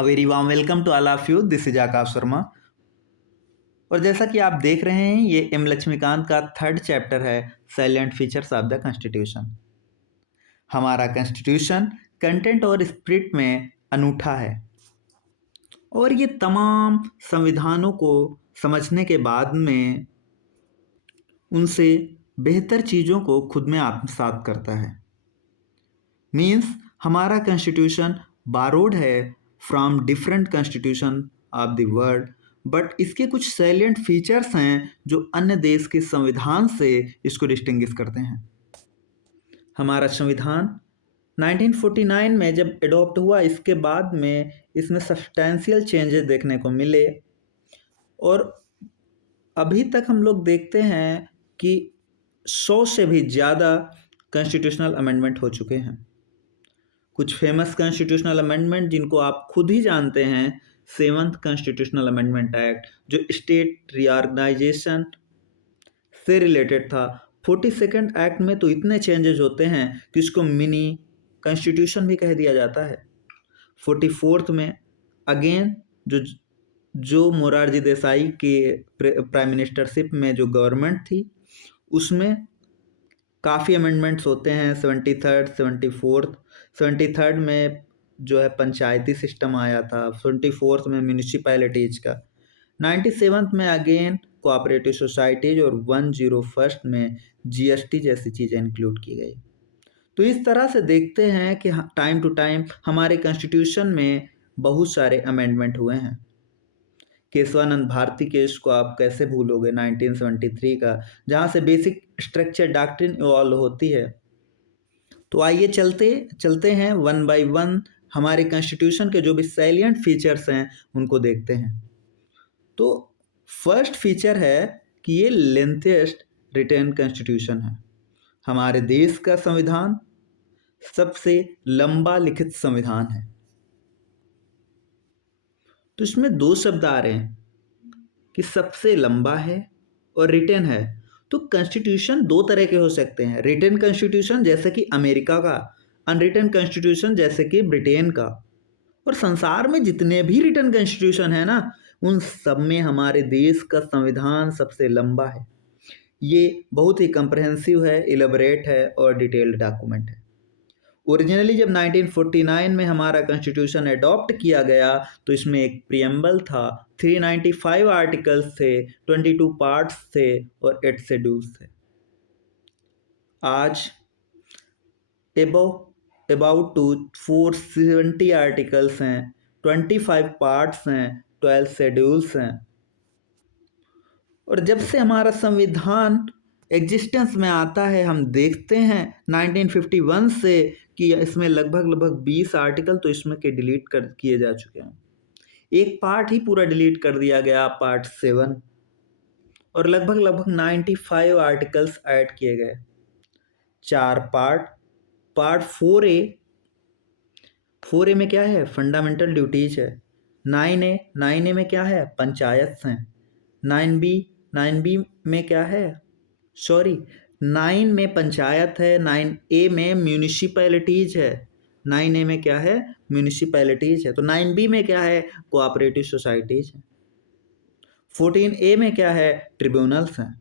A very warm welcome to all of you. This is आकाश शर्मा। और जैसा कि आप देख रहे हैं, ये एम लक्ष्मीकांत का थर्ड चैप्टर है, salient features of the constitution. हमारा कॉन्स्टिट्यूशन कंटेंट और स्पिरिट में अनूठा है और ये तमाम संविधानों को समझने के बाद में उनसे बेहतर चीज़ों को खुद में आत्मसात करता है। मीन्स हमारा कॉन्स्टिट्यूशन बारोड है from different constitution of the world, but इसके कुछ सैलिएंट फीचर्स हैं जो अन्य देश के संविधान से इसको डिस्टिंग्विश करते हैं। हमारा संविधान 1949 में जब एडॉप्ट हुआ, इसके बाद में इसमें सब्सटेंशियल चेंजेस देखने को मिले और अभी तक हम लोग देखते हैं कि 100 से भी ज़्यादा कॉन्स्टिट्यूशनल अमेंडमेंट हो चुके हैं। कुछ फेमस कॉन्स्टिट्यूशनल अमेंडमेंट जिनको आप खुद ही जानते हैं, 7th कॉन्स्टिट्यूशनल अमेंडमेंट एक्ट जो स्टेट रीऑर्गेनाइजेशन से रिलेटेड था। 42nd एक्ट में तो इतने चेंजेस होते हैं कि इसको मिनी कॉन्स्टिट्यूशन भी कह दिया जाता है। 44th में अगेन जो मोरारजी देसाई के प्राइम मिनिस्टरशिप में जो गवर्नमेंट थी उसमें काफ़ी अमेंडमेंट्स होते हैं। 73rd 74th 73rd में जो है पंचायती सिस्टम आया था, 24th में म्यूनिसिपैलिटीज का, 97th में अगेन कोऑपरेटिव सोसाइटीज और 101st में जीएसटी जैसी चीज़ें इंक्लूड की गई। तो इस तरह से देखते हैं कि टाइम टू टाइम हमारे कॉन्स्टिट्यूशन में बहुत सारे अमेंडमेंट हुए हैं। केशवानंद भारती केस को आप कैसे भूलोगे, 1973 का, जहाँ से बेसिक स्ट्रक्चर डॉक्ट्रिन इवॉल्व होती है। तो आइए चलते हैं वन बाय वन हमारे कॉन्स्टिट्यूशन के जो भी सैलिएंट फीचर्स हैं उनको देखते हैं। तो फर्स्ट फीचर है कि ये लेंथेस्ट रिटेन कॉन्स्टिट्यूशन है। हमारे देश का संविधान सबसे लंबा लिखित संविधान है। तो इसमें दो शब्द आ रहे हैं कि सबसे लंबा है और रिटेन है। तो कॉन्स्टिट्यूशन दो तरह के हो सकते हैं, रिटेन कॉन्स्टिट्यूशन जैसे कि अमेरिका का, अनरिटेन कॉन्स्टिट्यूशन जैसे कि ब्रिटेन का। और संसार में जितने भी रिटन कॉन्स्टिट्यूशन है ना, उन सब में हमारे देश का संविधान सबसे लंबा है। ये बहुत ही कंप्रहेंसिव है, इलेबोरेट है और डिटेल्ड डॉक्यूमेंट है। ओरिजिनली जब 1949 में हमारा कॉन्स्टिट्यूशन अडॉप्ट किया गया तो इसमें एक प्रियम्बल था, 395 आर्टिकल्स थे, 22 पार्ट्स थे और 8 शेड्यूल्स थे। आज अबाउट टू 470 आर्टिकल्स हैं, 25 पार्ट्स हैं, 12 शेड्यूल्स हैं। और जब से हमारा संविधान एग्जिस्टेंस में आता है, हम देखते हैं 1951 से कि इसमें लगभग 20 आर्टिकल तो इसमें के डिलीट कर किए जा चुके हैं। एक पार्ट ही पूरा डिलीट कर दिया गया, पार्ट 7, और लगभग 95 आर्टिकल्स ऐड किए गए। 4 पार्ट 4A में क्या है, फंडामेंटल ड्यूटीज है। 9A में क्या है, पंचायत हैं। 9B में क्या है, 9 में पंचायत है, 9A में म्यूनिसिपैलिटीज है। 9A में क्या है, म्यूनिसिपैलिटीज है। तो 9B में क्या है, कोऑपरेटिव सोसाइटीज है। 14A में क्या है, ट्रिब्यूनल्स हैं।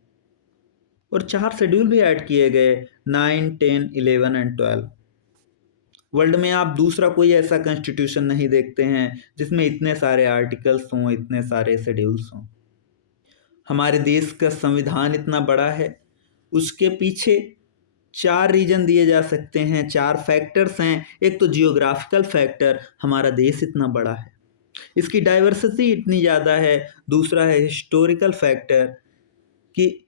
और 4 शेड्यूल भी ऐड किए गए, 9, 10, 11 एंड 12। वर्ल्ड में आप दूसरा कोई ऐसा कॉन्स्टिट्यूशन नहीं देखते हैं जिसमें इतने सारे आर्टिकल्स हों, इतने सारे शेड्यूल्स हों। हमारे देश का संविधान इतना बड़ा है, उसके पीछे 4 रीजन दिए जा सकते हैं, 4 फैक्टर्स हैं। एक तो जियोग्राफिकल फैक्टर, हमारा देश इतना बड़ा है, इसकी डाइवर्सिटी इतनी ज़्यादा है। दूसरा है हिस्टोरिकल फैक्टर कि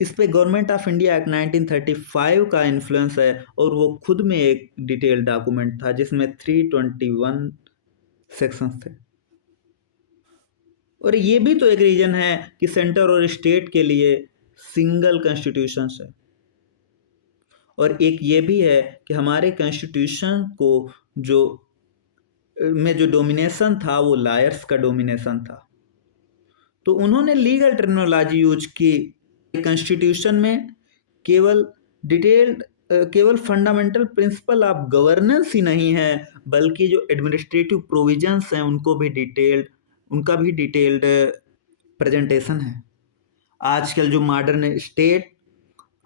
इस पे गवर्नमेंट ऑफ इंडिया एक्ट 1935 का इन्फ्लुएंस है और वो खुद में एक डिटेल डॉक्यूमेंट था जिसमें 321 सेक्शंस थे। और ये भी तो एक रीजन है कि सेंटर और स्टेट के लिए सिंगल कॉन्स्टिट्यूशन है। और एक ये भी है कि हमारे कॉन्स्टिट्यूशन को जो डोमिनेशन था वो लायर्स का डोमिनेशन था। तो उन्होंने लीगल टर्मिनोलॉजी यूज की। कॉन्स्टिट्यूशन में केवल डिटेल्ड केवल फंडामेंटल प्रिंसिपल ऑफ गवर्नेंस ही नहीं है, बल्कि जो एडमिनिस्ट्रेटिव प्रोविजंस हैं उनका भी डिटेल्ड प्रेजेंटेशन है। आजकल जो मॉडर्न स्टेट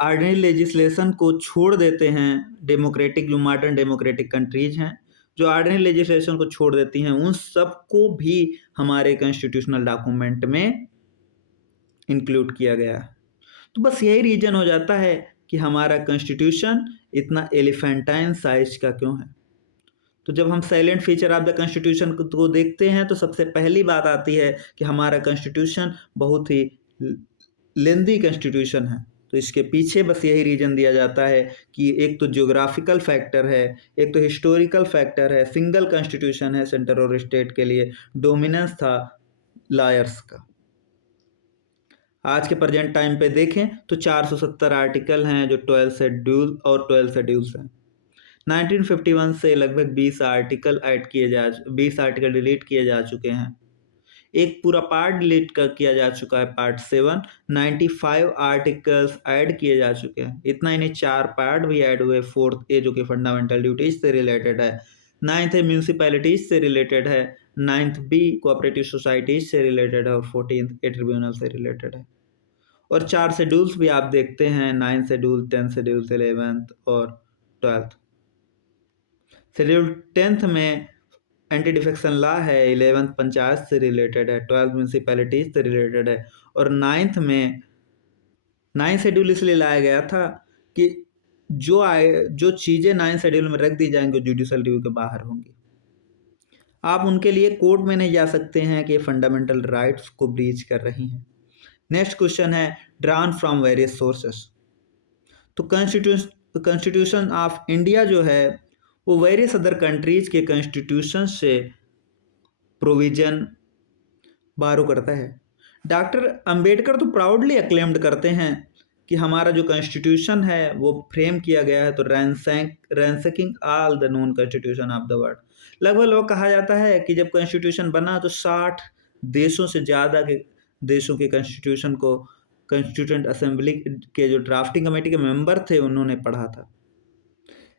ऑर्डिनरी लेजिस्लेशन को छोड़ देते हैं, जो मॉडर्न डेमोक्रेटिक कंट्रीज हैं जो ऑर्डिनरी लेजिस्लेशन को छोड़ देती हैं, उन सबको भी हमारे कॉन्स्टिट्यूशनल डॉक्यूमेंट में इंक्लूड किया गया है। तो बस यही रीजन हो जाता है कि हमारा कॉन्स्टिट्यूशन इतना एलिफेंटाइन साइज का क्यों है। तो जब हम silent feature of the constitution को देखते हैं तो सबसे पहली बात आती है कि हमारा कॉन्स्टिट्यूशन बहुत ही लेंदी कॉन्स्टिट्यूशन है। तो इसके पीछे बस यही रीजन दिया जाता है कि एक तो ज्योग्राफिकल फैक्टर है, एक तो हिस्टोरिकल फैक्टर है, सिंगल कॉन्स्टिट्यूशन है सेंटर और स्टेट के लिए, डोमिनेंस था लॉयर्स का। आज के प्रेजेंट टाइम पे देखें तो 470 आर्टिकल हैं जो 12 शेड्यूल और 12 शेड्यूल्स हैं। 1951 से लगभग 20 आर्टिकल 20 आर्टिकल डिलीट किए जा चुके हैं। एक पूरा पार्ट डिलीट किया जा चुका है, पार्ट 7। 95 आर्टिकल्स ऐड किए जा चुके हैं। इतना ही नहीं, 4 पार्ट भी ऐड हुए। 4th ए जो कि फंडामेंटल ड्यूटीज से रिलेटेड है, 9th ए म्यूनसिपैलिटीज से रिलेटेड है, 9th बी कोऑपरेटिव सोसाइटीज से रिलेटेड है और 14th ए ट्रिब्यूनल से रिलेटेड है। और 4 शेड्यूल्स भी आप देखते हैं, 9th schedule, 10th schedule, 11th और 12th। शेड्यूल 10th में एंटी डिफेक्शन लॉ है, 11th पंचायत से रिलेटेड है, 12th म्यूनसिपैलिटीज से रिलेटेड है और 9th शेड्यूल इसलिए लाया गया था कि जो चीज़ें 9th शेड्यूल में रख दी जाएंगी जुडिशल रिव्यू के बाहर होंगी। आप उनके लिए कोर्ट में नहीं जा सकते हैं कि ये फंडामेंटल राइट्स को ब्रीच कर रही हैं। नेक्स्ट क्वेश्चन है ड्रॉन फ्रॉम वेरियस सोर्सेस। तो कॉन्स्टिट्यूशन ऑफ इंडिया जो है वो वेरियस अदर कंट्रीज के कॉन्स्टिट्यूशन से प्रोविजन बारो करता है। डॉक्टर अंबेडकर तो प्राउडली अक्लेम्ड करते हैं कि हमारा जो कॉन्स्टिट्यूशन है वो फ्रेम किया गया है तो ransacking all the known constitution of the world. लगभग कहा जाता है कि जब कॉन्स्टिट्यूशन बना तो 60 देशों से ज़्यादा के देशों के कॉन्स्टिट्यूशन को कॉन्स्टिट्यूएंट असेंबली के जो ड्राफ्टिंग कमेटी के मेंबर थे उन्होंने पढ़ा था।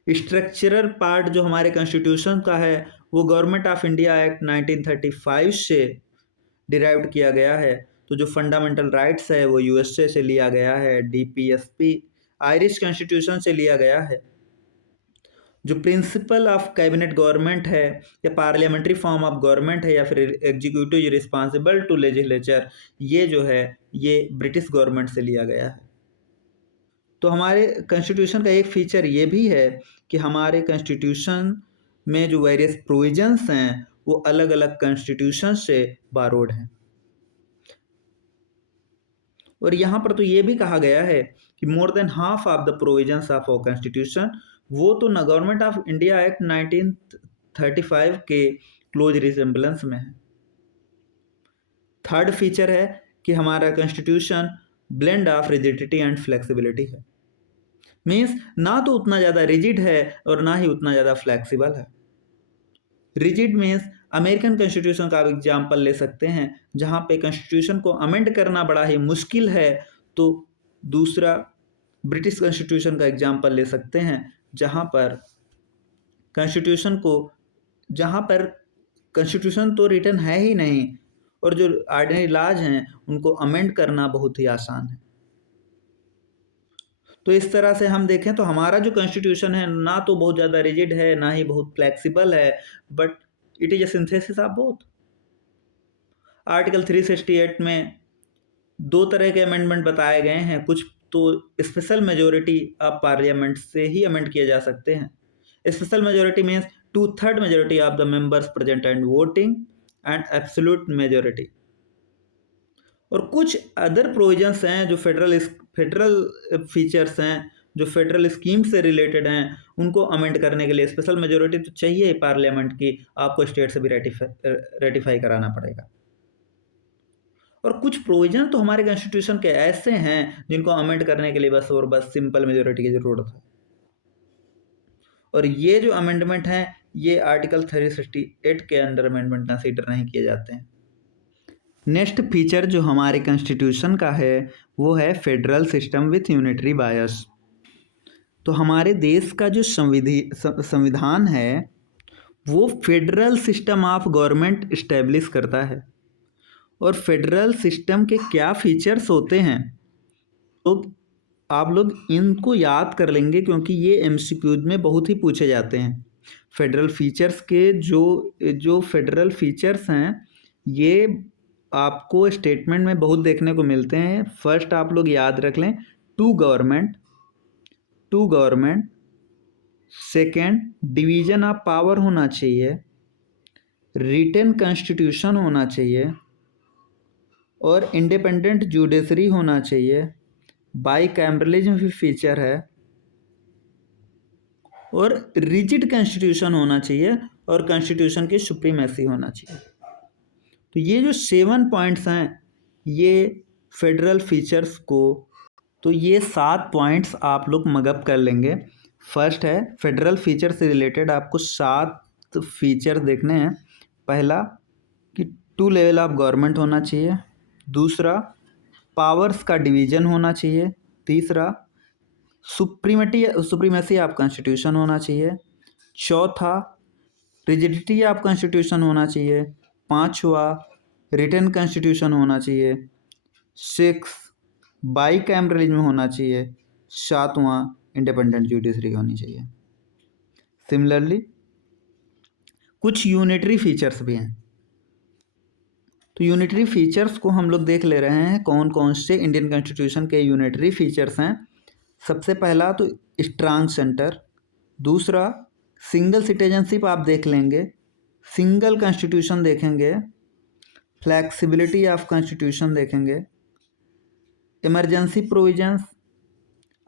स्ट्रक्चरल पार्ट जो हमारे कॉन्स्टिट्यूशन का है वो गवर्नमेंट ऑफ इंडिया एक्ट 1935 से डिराइव्ड किया गया है। तो जो फंडामेंटल राइट्स है वो यूएसए से लिया गया है, डीपीएसपी आयरिश कॉन्स्टिट्यूशन से लिया गया है। जो प्रिंसिपल ऑफ कैबिनेट गवर्नमेंट है या पार्लियामेंट्री फॉर्म ऑफ गवर्नमेंट है या फिर एग्जीक्यूटिव रिस्पॉन्सिबल टू लेजिस्लेचर, ये जो है ये ब्रिटिश गवर्नमेंट से लिया गया है। तो हमारे कॉन्स्टिट्यूशन का एक फीचर ये भी है कि हमारे कॉन्स्टिट्यूशन में जो वेरियस प्रोविजंस हैं वो अलग अलग कॉन्स्टिट्यूशन से बारोड हैं। और यहाँ पर तो ये भी कहा गया है कि more than half of the provisions of our constitution वो तो न गवर्नमेंट ऑफ इंडिया एक्ट 1935 के क्लोज रिसेम्बलेंस में है। थर्ड फीचर है कि हमारा constitution blend of rigidity and flexibility है। मीन्स ना तो उतना ज़्यादा रिजिड है और ना ही उतना ज़्यादा फ्लेक्सिबल है। रिजिड मीन्स अमेरिकन कॉन्स्टिट्यूशन का आप एग्जाम्पल ले सकते हैं जहाँ पे कॉन्स्टिट्यूशन को अमेंड करना बड़ा ही मुश्किल है। तो दूसरा ब्रिटिश कॉन्स्टिट्यूशन का एग्जाम्पल ले सकते हैं जहाँ पर कॉन्स्टिट्यूशन तो रिटन है ही नहीं और जो ऑर्डिनरी लॉज हैं उनको अमेंड करना बहुत ही आसान है। तो इस तरह से हम देखें तो हमारा जो कॉन्स्टिट्यूशन है ना तो बहुत ज़्यादा रिजिड है ना ही बहुत फ्लेक्सिबल है, but it is a synthesis of both. Article 368 में 2 तरह के अमेंडमेंट बताए गए हैं। कुछ तो स्पेशल मेजोरिटी ऑफ पार्लियामेंट से ही अमेंड किए जा सकते हैं। Special majority means 2/3 majority of the members present and voting and absolute majority. और कुछ अदर प्रोविजंस हैं जो फेडरल फीचर्स हैं जो फेडरल स्कीम से रिलेटेड हैं, उनको अमेंड करने के लिए स्पेशल मेजोरिटी तो चाहिए पार्लियामेंट की, आपको स्टेट से भी रेटिफाई कराना पड़ेगा। और कुछ प्रोविजन तो हमारे कॉन्स्टिट्यूशन के ऐसे हैं जिनको अमेंड करने के लिए बस सिंपल मेजोरिटी की जरूरत है। और ये जो अमेंडमेंट हैं ये आर्टिकल 368 के अंडर अमेंडमेंट कंसीडर नहीं किए जाते हैं। नेक्स्ट फीचर जो हमारे कॉन्स्टिट्यूशन का है वो है फेडरल सिस्टम विथ यूनिटरी बायस। तो हमारे देश का जो संविधान है वो federal system of government establish करता है। और फेडरल सिस्टम के क्या फीचर्स होते हैं तो आप लोग इनको याद कर लेंगे, क्योंकि ये एमसीक्यूज में बहुत ही पूछे जाते हैं। फेडरल फीचर्स के जो फेडरल फीचर्स हैं ये आपको स्टेटमेंट में बहुत देखने को मिलते हैं। फर्स्ट आप लोग याद रख लें, two government. Second, division of power होना चाहिए, रिटन कॉन्स्टिट्यूशन होना चाहिए, और इंडिपेंडेंट जुडिशरी होना चाहिए। बाईकैमरलिज्म भी फीचर है, और रिजिड कॉन्स्टिट्यूशन होना चाहिए, और कॉन्स्टिट्यूशन की सुप्रीमेसी होना चाहिए। तो ये जो 7 पॉइंट्स हैं ये फेडरल फीचर्स को, तो ये 7 पॉइंट्स आप लोग मगअप कर लेंगे। फर्स्ट है फेडरल फीचर से रिलेटेड आपको 7 फीचर देखने हैं। पहला कि 2 लेवल ऑफ गवर्नमेंट होना चाहिए। दूसरा, पावर्स का डिवीजन होना चाहिए। तीसरा, सुप्रीमेसी ऑफ कॉन्स्टिट्यूशन होना चाहिए। चौथा, रिजिडिटी ऑफ कॉन्स्टिट्यूशन होना चाहिए। पांचवा, रिटन कॉन्स्टिट्यूशन होना चाहिए। 6, बाईकैमरलिज्म होना चाहिए। 7वां, इंडिपेंडेंट जुडिशरी होनी चाहिए। सिमिलरली कुछ यूनिटरी फीचर्स भी हैं। तो यूनिटरी फीचर्स को हम लोग देख ले रहे हैं, कौन कौन से इंडियन कॉन्स्टिट्यूशन के यूनिटरी फीचर्स हैं। सबसे पहला तो स्ट्रांग सेंटर। दूसरा, सिंगल सिटीजनशिप आप देख लेंगे। सिंगल कॉन्स्टिट्यूशन देखेंगे। फ्लैक्सिबिलिटी ऑफ कॉन्स्टिट्यूशन देखेंगे। Emergency provisions,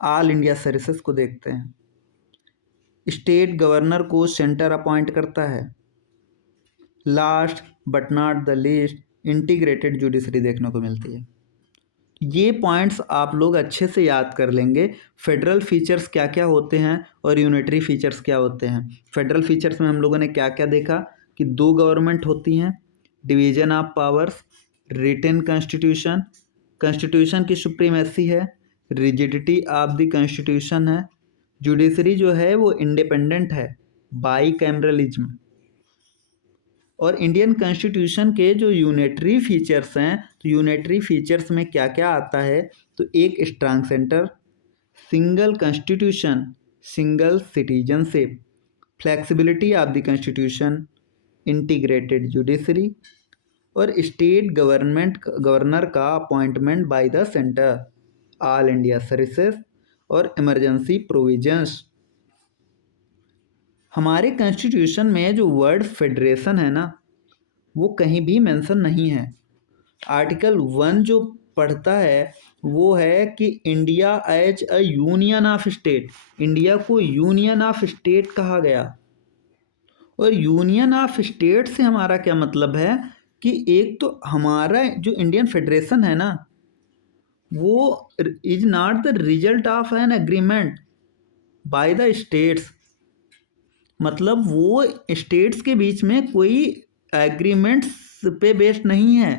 all India services को देखते हैं। स्टेट गवर्नर को सेंटर अपॉइंट करता है। Last but not the least, integrated judiciary देखने को मिलती है। ये पॉइंट्स आप लोग अच्छे से याद कर लेंगे। फेडरल फीचर्स क्या क्या होते हैं और यूनिटरी फीचर्स क्या होते हैं। फेडरल फीचर्स में हम लोगों ने क्या क्या देखा कि 2 गवर्नमेंट होती हैं, division of powers, written constitution, constitution की सुप्रीमेसी है, रिजिडिटी ऑफ द कॉन्स्टिट्यूशन है, जुडिशरी जो है वो इंडिपेंडेंट है, बाईकैमरलिज्म। और इंडियन कॉन्स्टिट्यूशन के जो यूनिटरी फीचर्स हैं, तो यूनिटरी फीचर्स में क्या क्या आता है, तो एक strong centre, single constitution, single citizenship, flexibility of the constitution, integrated judiciary, और स्टेट गवर्नर का appointment by the centre, all India services, और इमरजेंसी प्रोविजंस। हमारे कॉन्स्टिट्यूशन में जो वर्ड फेडरेशन है ना वो कहीं भी मेंशन नहीं है। आर्टिकल 1 जो पढ़ता है वो है कि India as a union of state, India को यूनियन ऑफ स्टेट कहा गया। और यूनियन ऑफ स्टेट से हमारा क्या मतलब है कि एक तो हमारा जो इंडियन फेडरेशन है ना वो is not the result of an agreement by the states, मतलब वो स्टेट्स के बीच में कोई एग्रीमेंट्स पे बेस्ड नहीं है।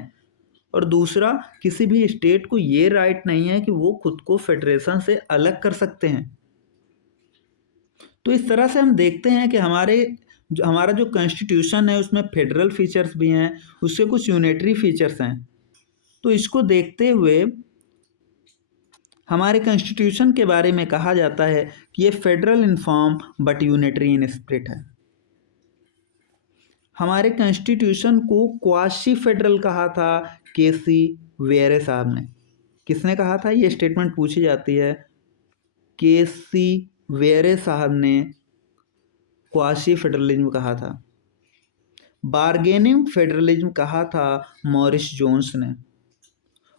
और दूसरा, किसी भी स्टेट को ये राइट नहीं है कि वो खुद को फेडरेशन से अलग कर सकते हैं। तो इस तरह से हम देखते हैं कि हमारा जो कॉन्स्टिट्यूशन है उसमें फेडरल फीचर्स भी हैं, उससे कुछ यूनिटरी फीचर्स हैं। तो इसको देखते हुए हमारे कॉन्स्टिट्यूशन के बारे में कहा जाता है कि ये federal in form but unitary in spirit है। हमारे कॉन्स्टिट्यूशन को क्वासी फेडरल कहा था केसी वेरे साहब ने। किसने कहा था, ये स्टेटमेंट पूछी जाती है। केसी वेरे साहब ने क्वासी फेडरलिज्म कहा था। बार्गेनिंग फेडरलिज्म कहा था मॉरिस जोन्स ने।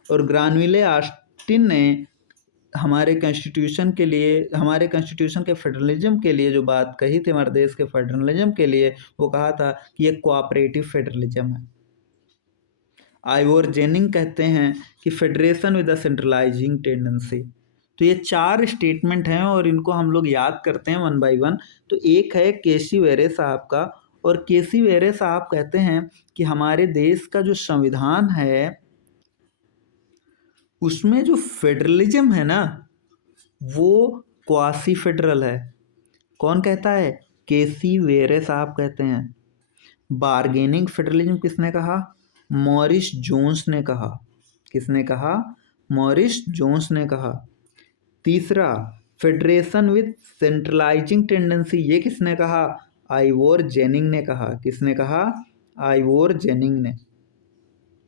और ग्रानविले ऑस्टिन ने हमारे कॉन्स्टिट्यूशन के फेडरलिज्म के लिए जो बात कही थी, हमारे देश के फेडरलिज्म के लिए, वो कहा था कि ये कोऑपरेटिव फेडरलिज्म है। आइवोर जेनिंग कहते हैं कि federation with a centralising tendency. तो ये 4 स्टेटमेंट हैं और इनको हम लोग याद करते हैं 1 बाय 1। तो एक है केसी वेरे साहब का, और केसी वेरे साहब कहते हैं कि हमारे देश का जो संविधान है उसमें जो फेडरलिज्म है ना वो क्वासी फेडरल है। कौन कहता है? केसी वेरे साहब कहते हैं। बार्गेनिंग फेडरलिज्म किसने कहा? मॉरिस जोन्स ने कहा। किसने कहा? मॉरिस जोन्स ने कहा। तीसरा, फेडरेशन विद सेंट्रलाइजिंग टेंडेंसी, ये किसने कहा? आइवोर जेनिंग ने कहा। किसने कहा? आइवोर जेनिंग ने।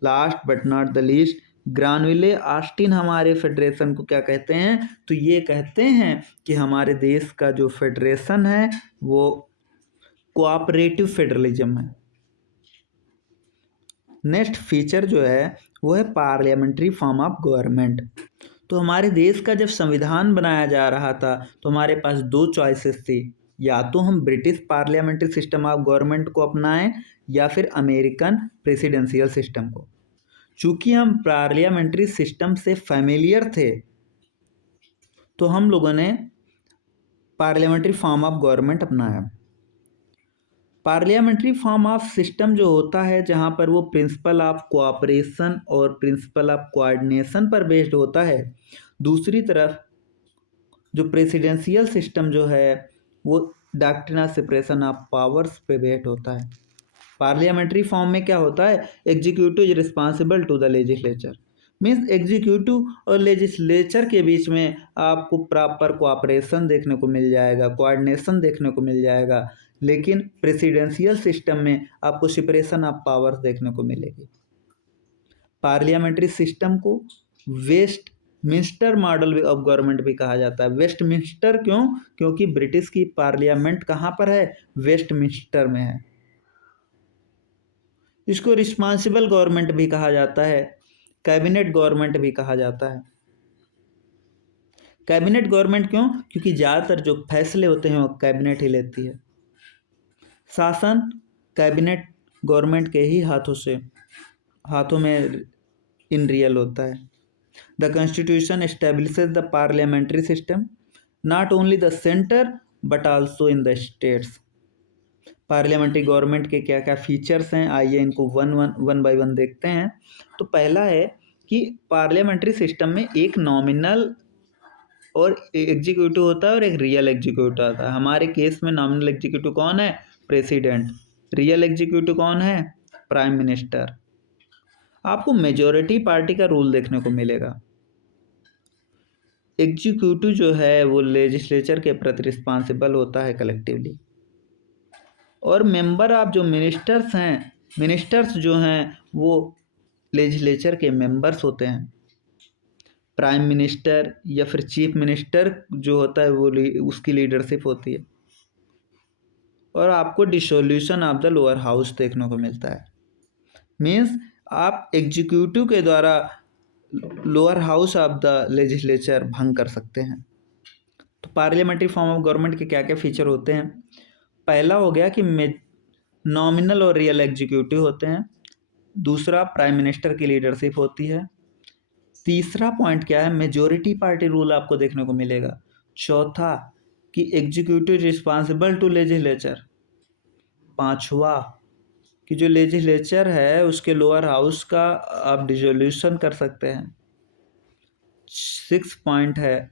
Last but not the least, Granville Austin हमारे फेडरेशन को क्या कहते हैं? तो ये कहते हैं कि हमारे देश का जो फेडरेशन है वो कोऑपरेटिव फेडरलिज्म है। नेक्स्ट फीचर जो है वो है पार्लियामेंट्री फॉर्म ऑफ गवर्नमेंट। तो हमारे देश का जब संविधान बनाया जा रहा था तो हमारे पास दो चॉइसेस थी, या तो हम British parliamentary system of government को अपनाएं या फिर अमेरिकन प्रेसिडेंशियल सिस्टम को। चूंकि हम पार्लियामेंट्री सिस्टम से फैमिलियर थे तो हम लोगों ने पार्लियामेंट्री फॉर्म ऑफ गवर्नमेंट अपनाया। पार्लियामेंट्री फॉर्म ऑफ सिस्टम जो होता है जहाँ पर वो प्रिंसिपल ऑफ कोऑपरेशन और प्रिंसिपल ऑफ कोऑर्डिनेशन पर बेस्ड होता है। दूसरी तरफ जो प्रेसिडेंशियल सिस्टम जो है वो doctrine of separation of powers पे बेस्ड होता है। पार्लियामेंट्री फॉर्म में क्या होता है? Executive is responsible to the legislature, means executive और लेजिस्लेचर के बीच में आपको प्रॉपर कोऑपरेशन देखने को मिल जाएगा, कोऑर्डिनेशन देखने को मिल जाएगा। लेकिन प्रेसिडेंशियल सिस्टम में आपको सेपरेशन ऑफ पावर्स देखने को मिलेगी। पार्लियामेंट्री सिस्टम को वेस्टमिंस्टर मॉडल ऑफ गवर्नमेंट भी कहा जाता है। वेस्टमिंस्टर क्यों? क्योंकि ब्रिटिश की पार्लियामेंट कहाँ पर है? वेस्टमिंस्टर में है। इसको रिस्पॉन्सिबल गवर्नमेंट भी कहा जाता है, कैबिनेट गवर्नमेंट भी कहा जाता है। कैबिनेट गवर्नमेंट क्यों? क्योंकि ज़्यादातर जो फैसले होते हैं वो कैबिनेट ही लेती है। शासन कैबिनेट गवर्नमेंट के ही हाथों में इन रियल होता है। The constitution establishes the parliamentary system not only the centre but also in the states. Parliamentary government के क्या क्या फीचर्स हैं, आइए इनको वन बाय वन देखते हैं। तो पहला है कि पार्लियामेंट्री सिस्टम में एक नॉमिनल और एग्जीक्यूटिव होता है और एक रियल एग्जीक्यूटिव होता है। हमारे केस में नॉमिनल एग्जीक्यूटिव कौन है? प्रेसिडेंट। रियल एग्जीक्यूटिव कौन है? Prime minister. आपको मेजॉरिटी पार्टी का रूल देखने को मिलेगा। एग्जीक्यूटिव जो है वो लेजिस्लेचर के प्रति रिस्पॉन्सिबल होता है कलेक्टिवली, और मेंबर ऑफ जो मिनिस्टर्स जो हैं वो लेजिस्लेचर के मेंबर्स होते हैं। प्राइम मिनिस्टर या फिर चीफ मिनिस्टर जो होता है वो उसकी लीडरशिप होती है। और आपको dissolution of the lower house देखने को मिलता है, मीन्स आप एग्जीक्यूटिव के द्वारा lower house of the legislature भंग कर सकते हैं। तो पार्लियामेंट्री फॉर्म ऑफ गवर्नमेंट के क्या क्या फीचर होते हैं? पहला हो गया कि नॉमिनल और रियल एग्जीक्यूटिव होते हैं। दूसरा, प्राइम मिनिस्टर की लीडरशिप होती है। तीसरा पॉइंट क्या है? मेजॉरिटी पार्टी रूल आपको देखने को मिलेगा। चौथा कि एग्जीक्यूटिव रिस्पॉन्सिबल टू लेजिस्लेचर। पांचवा कि जो लेजिस्लेचर है उसके लोअर हाउस का आप डिसोल्यूशन कर सकते हैं। 6 पॉइंट है,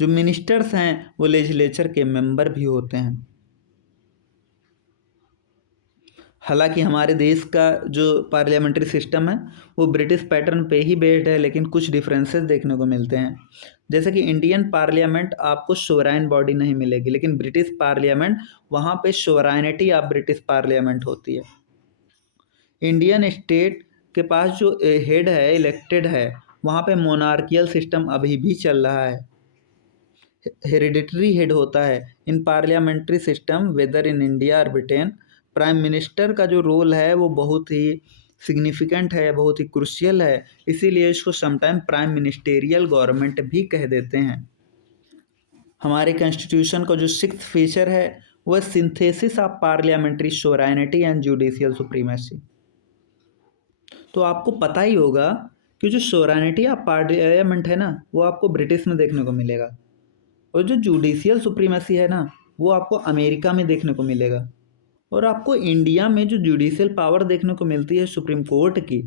जो मिनिस्टर्स हैं वो लेजिस्लेचर के मेंबर भी होते हैं। हालांकि हमारे देश का जो पार्लियामेंट्री सिस्टम है वो ब्रिटिश पैटर्न पे ही बेस्ड है, लेकिन कुछ डिफरेंसेस देखने को मिलते हैं। जैसे कि इंडियन पार्लियामेंट आपको सोवराइन बॉडी नहीं मिलेगी, लेकिन ब्रिटिश पार्लियामेंट वहाँ पे सोवराइनिटी ऑफ ब्रिटिश पार्लियामेंट होती है। इंडियन स्टेट के पास जो हेड है, इलेक्टेड है, वहाँ पे मोनार्कियल सिस्टम अभी भी चल रहा है, हेरिडिटरी हेड होता है। In parliamentary system whether in India और ब्रिटेन, प्राइम मिनिस्टर का जो रोल है वो बहुत ही सिग्निफिकेंट है, बहुत ही क्रूशियल है, इसीलिए इसको समटाइम प्राइम मिनिस्टेरियल गवर्नमेंट भी कह देते हैं। हमारे कॉन्स्टिट्यूशन का जो 6th फीचर है वह synthesis of parliamentary sovereignty and judicial supremacy. तो आपको पता ही होगा कि जो सोवरेनिटी ऑफ पार्लियामेंट है ना वो आपको ब्रिटिश में देखने को मिलेगा, और जो जुडिशियल सुप्रीमेसी है ना वो आपको अमेरिका में देखने को मिलेगा। और आपको इंडिया में जो जुडिशियल पावर देखने को मिलती है सुप्रीम कोर्ट की,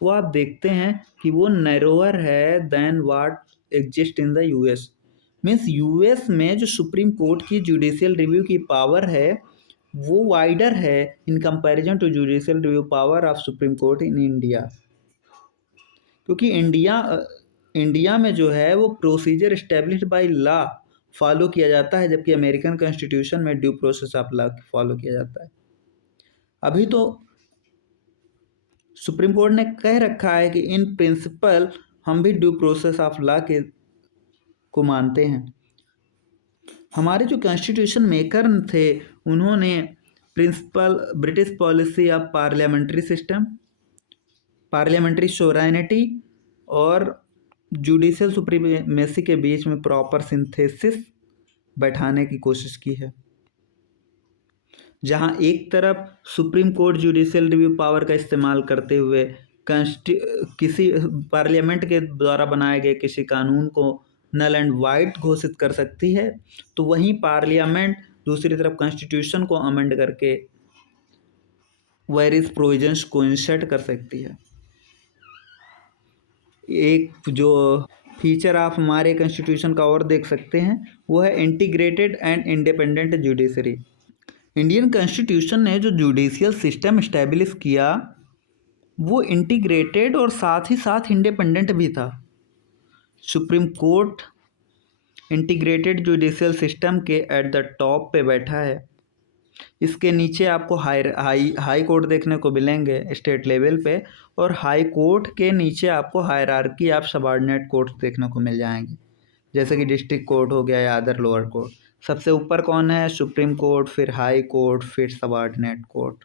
वो आप देखते हैं कि वो नैरोअर है than what exist in the US. Means US में जो सुप्रीम कोर्ट की जुडिशियल रिव्यू की पावर है वो वाइडर है in comparison to judicial review power of supreme court in India. क्योंकि इंडिया में जो है वो procedure established by law follow किया जाता है, जबकि अमेरिकन कॉन्स्टिट्यूशन में due process of law follow किया जाता है। अभी तो सुप्रीम कोर्ट ने कह रखा है कि इन प्रिंसिपल हम भी ड्यू प्रोसेस ऑफ लॉ के को मानते हैं। हमारे जो कॉन्स्टिट्यूशन मेकर थे उन्होंने principle British policy of parliamentary system, parliamentary sovereignty और जुडिशियल सुप्रीमेसी के बीच में प्रॉपर सिंथेसिस बैठाने की कोशिश की है, जहां एक तरफ supreme court judicial review power का इस्तेमाल करते हुए किसी पार्लियामेंट के द्वारा बनाए गए किसी कानून को नल एंड वाइड घोषित कर सकती है, तो वहीं पार्लियामेंट दूसरी तरफ कॉन्स्टिट्यूशन को अमेंड करके वेरियस प्रोविजंस को इंसर्ट कर सकती है। एक जो फीचर आप हमारे कॉन्स्टिट्यूशन का और देख सकते हैं वो है integrated and independent judiciary. Indian constitution ने जो जुडिशियल सिस्टम इस्टेब्लिश किया वो इंटीग्रेटेड और साथ ही साथ इंडिपेंडेंट भी था। Supreme court integrated judicial system के एट द टॉप पे बैठा है। इसके नीचे आपको हाई कोर्ट देखने को मिलेंगे स्टेट लेवल पे, और हाई कोर्ट के नीचे आपको हायरार्की ऑफ सबऑर्डिनेट कोर्ट्स देखने को मिल जाएंगे, जैसे कि डिस्ट्रिक्ट कोर्ट हो गया या अदर लोअर कोर्ट। सबसे ऊपर कौन है? सुप्रीम कोर्ट, फिर हाई कोर्ट, फिर सबऑर्डिनेट कोर्ट।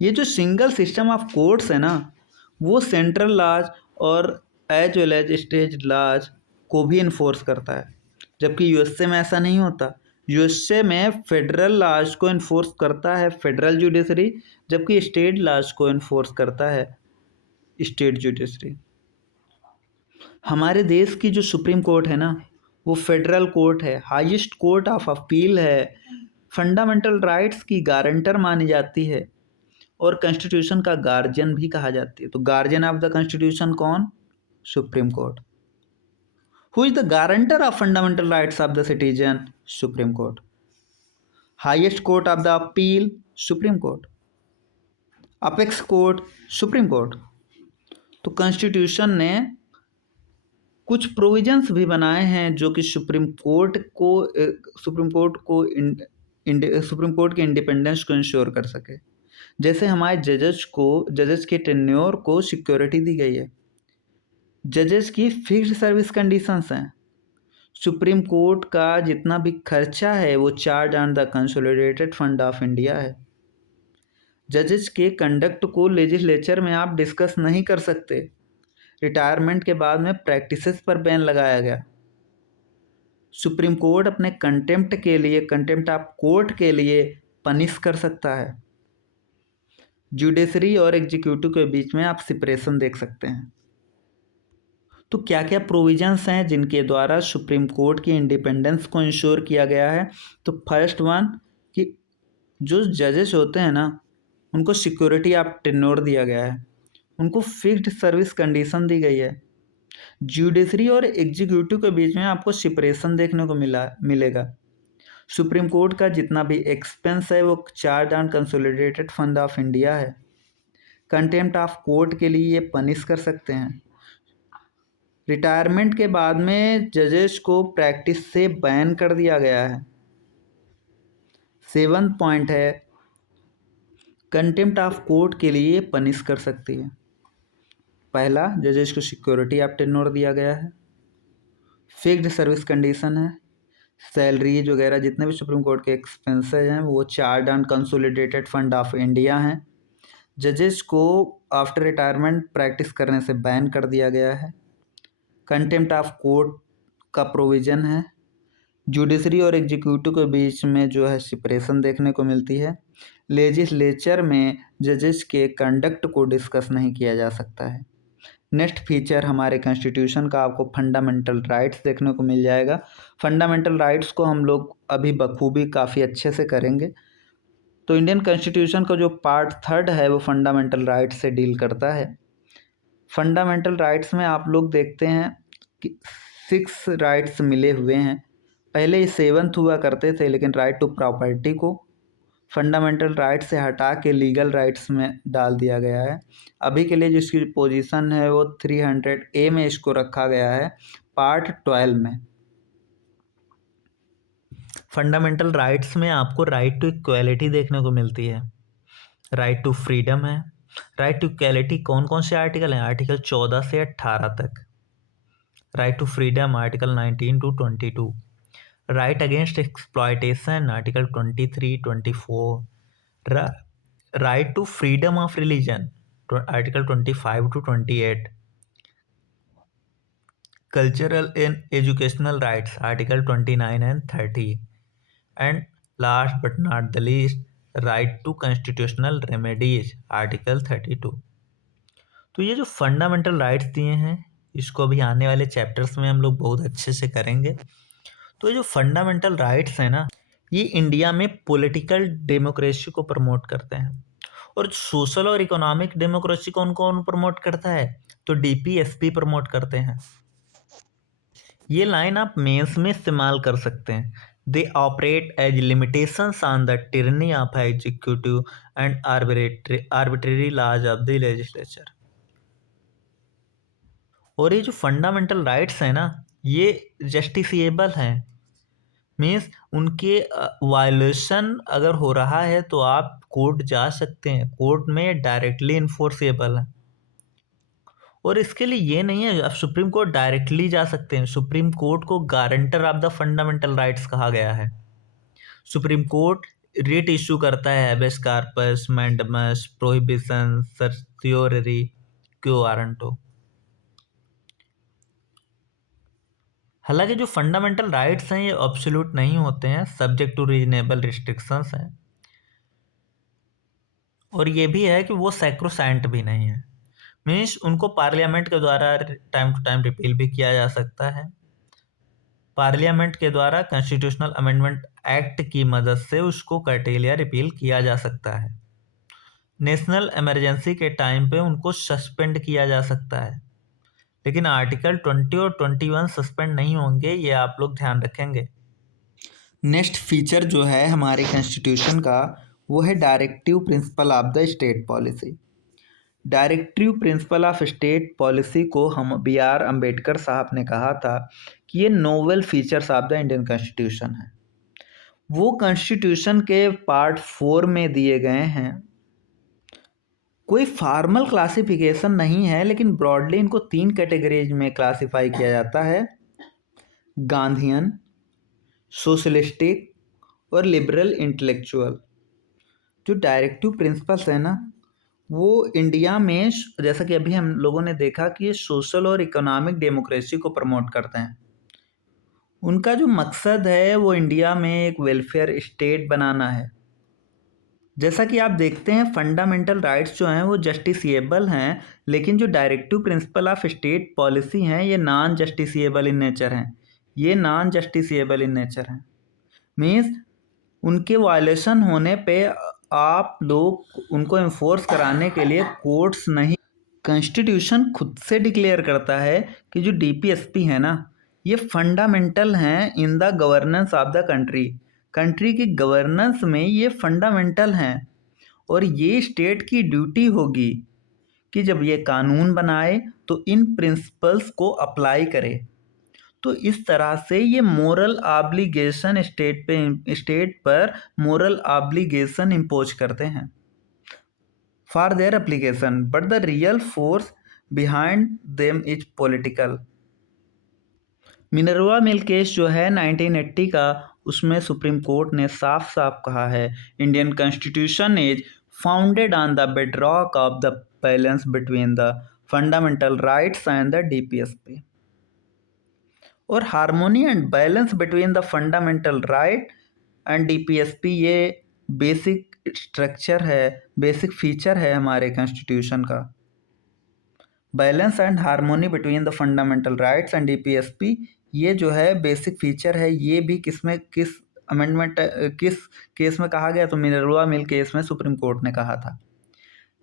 ये जो सिंगल सिस्टम ऑफ कोर्ट्स है ना, वो सेंट्रल लॉज और as well as state laws को भी इन्फोर्स करता है, जबकि यूएसए में ऐसा नहीं होता। यूएसए में फेडरल लॉज को इन्फोर्स करता है फेडरल जुडिशरी, जबकि स्टेट लॉज को इन्फोर्स करता है स्टेट जुडिशरी। हमारे देश की जो सुप्रीम कोर्ट है ना, वो फेडरल कोर्ट है, हाईएस्ट कोर्ट ऑफ अपील है, फंडामेंटल राइट्स की गारंटर मानी जाती है और कॉन्स्टिट्यूशन का गार्जियन भी कहा जाती है। तो गार्जियन ऑफ द कॉन्स्टिट्यूशन कौन? Supreme court. Who is the guarantor of fundamental rights of the citizen? Supreme court. Highest court of the appeal? Supreme court. Apex court? Supreme court. तो constitution ने कुछ provisions भी बनाए हैं जो कि supreme court के इंडिपेंडेंस को इंश्योर कर सके। जैसे हमारे जजेस के टेन्योर को सिक्योरिटी दी गई है, जजेस की फिक्स्ड सर्विस कंडीशंस हैं, सुप्रीम कोर्ट का जितना भी खर्चा है वो charge on the consolidated fund of India है। जजेस के कंडक्ट को लेजिस्लेचर में आप डिस्कस नहीं कर सकते। रिटायरमेंट के बाद में प्रैक्टिसेस पर बैन लगाया गया। सुप्रीम कोर्ट अपने कंटेम्प्ट ऑफ कोर्ट के लिए पनिश कर सकता है। जुडिशरी और एग्जीक्यूटिव के बीच में आप सेपरेशन देख सकते हैं। तो क्या क्या प्रोविजंस हैं जिनके द्वारा सुप्रीम कोर्ट की इंडिपेंडेंस को इंश्योर किया गया है? तो फर्स्ट वन कि जो जजेस होते हैं ना, उनको सिक्योरिटी ऑफ टेन्योर दिया गया है, उनको फिक्स्ड सर्विस कंडीशन दी गई है। जुडिशरी और एग्जीक्यूटिव के बीच में आपको सेपरेशन देखने को मिलेगा। सुप्रीम कोर्ट का जितना भी एक्सपेंस है वो charge on consolidated fund of India है। कंटेम्प्ट ऑफ कोर्ट के लिए ये पनिश कर सकते हैं। रिटायरमेंट के बाद में जजेस को प्रैक्टिस से बैन कर दिया गया है। 7th पॉइंट है कंटेम्प्ट ऑफ कोर्ट के लिए पनिश कर सकती है। पहला, जजेस को सिक्योरिटी ऑफ टेन्योर दिया गया है, फिक्स्ड सर्विस कंडीशन है, सैलरीज वगैरह जितने भी सुप्रीम कोर्ट के एक्सपेंसेस हैं वो charge on consolidated fund of India हैं। जजेस को आफ्टर रिटायरमेंट प्रैक्टिस करने से बैन कर दिया गया है। कंटेम्प्ट ऑफ कोर्ट का प्रोविज़न है। जुडिशरी और एग्जीक्यूटिव के बीच में जो है सेपरेशन देखने को मिलती है। लेजिस्लेचर में जजेस के कंडक्ट को डिस्कस नहीं किया जा सकता है। नेक्स्ट फीचर हमारे कॉन्स्टिट्यूशन का आपको फंडामेंटल राइट्स देखने को मिल जाएगा। फंडामेंटल राइट्स को हम लोग अभी बखूबी काफ़ी अच्छे से करेंगे। तो इंडियन कॉन्स्टिट्यूशन का जो पार्ट 3 है वो फंडामेंटल राइट्स से डील करता है। फंडामेंटल राइट्स में आप लोग देखते हैं 6 राइट्स मिले हुए हैं। पहले ये 7th हुआ करते थे, लेकिन राइट टू प्रॉपर्टी को फंडामेंटल राइट से हटा के लीगल राइट्स में डाल दिया गया है। अभी के लिए जिसकी पोजीशन है वो 300A में इसको रखा गया है, पार्ट 12 में। फंडामेंटल राइट्स में आपको राइट टू इक्वालिटी देखने को मिलती है, राइट टू फ्रीडम है। राइट टू इक्वालिटी कौन कौन से आर्टिकल हैं? आर्टिकल 14 से 18 तक। Right to freedom article 19 to 22। Right against exploitation article 23, 24। Right to freedom of religion article 25 to 28। Cultural and educational rights article 29 and 30। And last but not the least right to constitutional remedies article 32। तो ये जो fundamental rights दिए हैं, इसको अभी आने वाले chapters में हम लोग बहुत अच्छे से करेंगे। तो ये जो फंडामेंटल राइट्स हैं ना, ये इंडिया में पॉलिटिकल डेमोक्रेसी को प्रमोट करते हैं। और सोशल और इकोनॉमिक डेमोक्रेसी कौन कौन प्रमोट करता है? तो डीपीएसपी प्रमोट करते हैं। ये लाइन आप मेंस में इस्तेमाल कर सकते हैं। They operate as limitations on the tyranny of executive and arbitrary laws of the legislature. और ये जो फंडामेंटल राइट्स हैं ना, ये जस्टिफिएबल हैं। मीन्स उनके वायलेशन अगर हो रहा है तो आप कोर्ट जा सकते हैं, कोर्ट में डायरेक्टली इन्फोर्सेबल है। और इसके लिए ये नहीं है आप सुप्रीम कोर्ट डायरेक्टली जा सकते हैं। सुप्रीम कोर्ट को guarantor of the fundamental rights कहा गया है। सुप्रीम कोर्ट रिट इशू करता है, habeas corpus, mandamus, prohibition, certiorari, quo warranto. हालांकि जो फंडामेंटल राइट्स हैं ये एब्सोल्यूट नहीं होते हैं, सब्जेक्ट टू रीजनेबल रिस्ट्रिक्शंस हैं। और ये भी है कि वो सैक्रोसैंट भी नहीं है। मीन्स उनको पार्लियामेंट के द्वारा टाइम टू टाइम रिपील भी किया जा सकता है। पार्लियामेंट के द्वारा कॉन्स्टिट्यूशनल अमेंडमेंट एक्ट की मदद से उसको कर्टेलिया रिपील किया जा सकता है। नेशनल इमरजेंसी के टाइम पे उनको सस्पेंड किया जा सकता है, लेकिन आर्टिकल 20 और 21 सस्पेंड नहीं होंगे, ये आप लोग ध्यान रखेंगे। नेक्स्ट फीचर जो है हमारे कॉन्स्टिट्यूशन का, वो है directive principle of the state policy. Directive principle of state policy को हम B.R. अम्बेडकर साहब ने कहा था कि ये novel features of the Indian constitution है। वो कॉन्स्टिट्यूशन के पार्ट 4 में दिए गए हैं। कोई फॉर्मल क्लासिफिकेशन नहीं है, लेकिन ब्रॉडली इनको 3 कैटेगरीज में क्लासिफाई किया जाता है, गांधीयन, सोशलिस्टिक और लिबरल इंटेलेक्चुअल। जो डायरेक्टिव प्रिंसिपल्स है ना, वो इंडिया में जैसा कि अभी हम लोगों ने देखा कि ये सोशल और इकोनॉमिक डेमोक्रेसी को प्रमोट करते हैं। उनका जो मकसद है वो इंडिया में एक वेलफेयर स्टेट बनाना है। जैसा कि आप देखते हैं फंडामेंटल राइट्स जो हैं वो जस्टिसिएबल हैं, लेकिन जो directive principle of state policy हैं ये नॉन जस्टिसिएबल इन नेचर हैं। ये नॉन जस्टिसिएबल इन नेचर हैं। मीन्स उनके वायलेशन होने पे आप लोग उनको इन्फोर्स कराने के लिए कोर्ट्स नहीं, कॉन्स्टिट्यूशन खुद से डिक्लेयर करता है कि जो डीपीएसपी है ना, ये फंडामेंटल हैं in the governance of the country. Country की गवर्नेंस में ये फंडामेंटल हैं, और ये स्टेट की ड्यूटी होगी कि जब ये कानून बनाए तो इन प्रिंसिपल्स को अप्लाई करे। तो इस तरह से ये मोरल ऑब्लिगेशन स्टेट पर मोरल ऑब्लिगेशन इम्पोज करते हैं for their application, but the real force behind them is political. Minerva mill case जो है 1980 का, उसमें सुप्रीम कोर्ट ने साफ साफ कहा है Indian constitution is founded on the bedrock of the balance between the fundamental rights and the DPSP. और harmony and balance between the fundamental right and DPSP ये बेसिक स्ट्रक्चर है, बेसिक फीचर है हमारे कॉन्स्टिट्यूशन का। Balance and harmony between the fundamental rights and DPSP ये जो है basic feature है। ये भी किस अमेंडमेंट किस केस में कहा गया? तो मिनर्वा मिल केस में सुप्रीम कोर्ट ने कहा था।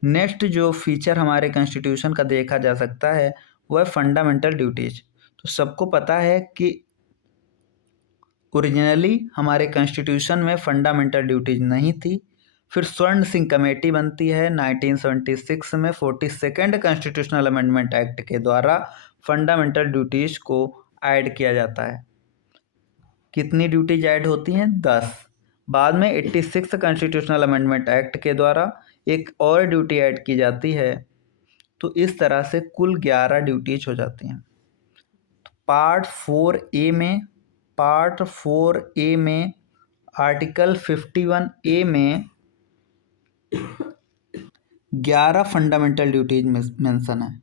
नेक्स्ट जो फीचर हमारे कॉन्स्टिट्यूशन का देखा जा सकता है वो है फंडामेंटल ड्यूटीज। तो सबको पता है कि ओरिजिनली हमारे कॉन्स्टिट्यूशन में फंडामेंटल ड्यूटीज नहीं थी। फिर स्वर्ण सिंह कमेटी बनती है 1976 में 42nd कॉन्स्टिट्यूशनल अमेंडमेंट एक्ट के द्वारा फंडामेंटल ड्यूटीज को ऐड किया जाता है। कितनी ड्यूटीज ऐड होती हैं? 10। बाद में 86 कॉन्स्टिट्यूशनल अमेंडमेंट एक्ट के द्वारा एक और ड्यूटी ऐड की जाती है। तो इस तरह से कुल 11 ड्यूटीज हो जाती हैं। पार्ट 4A में आर्टिकल 51A में 11 फंडामेंटल ड्यूटीज मेंशन है,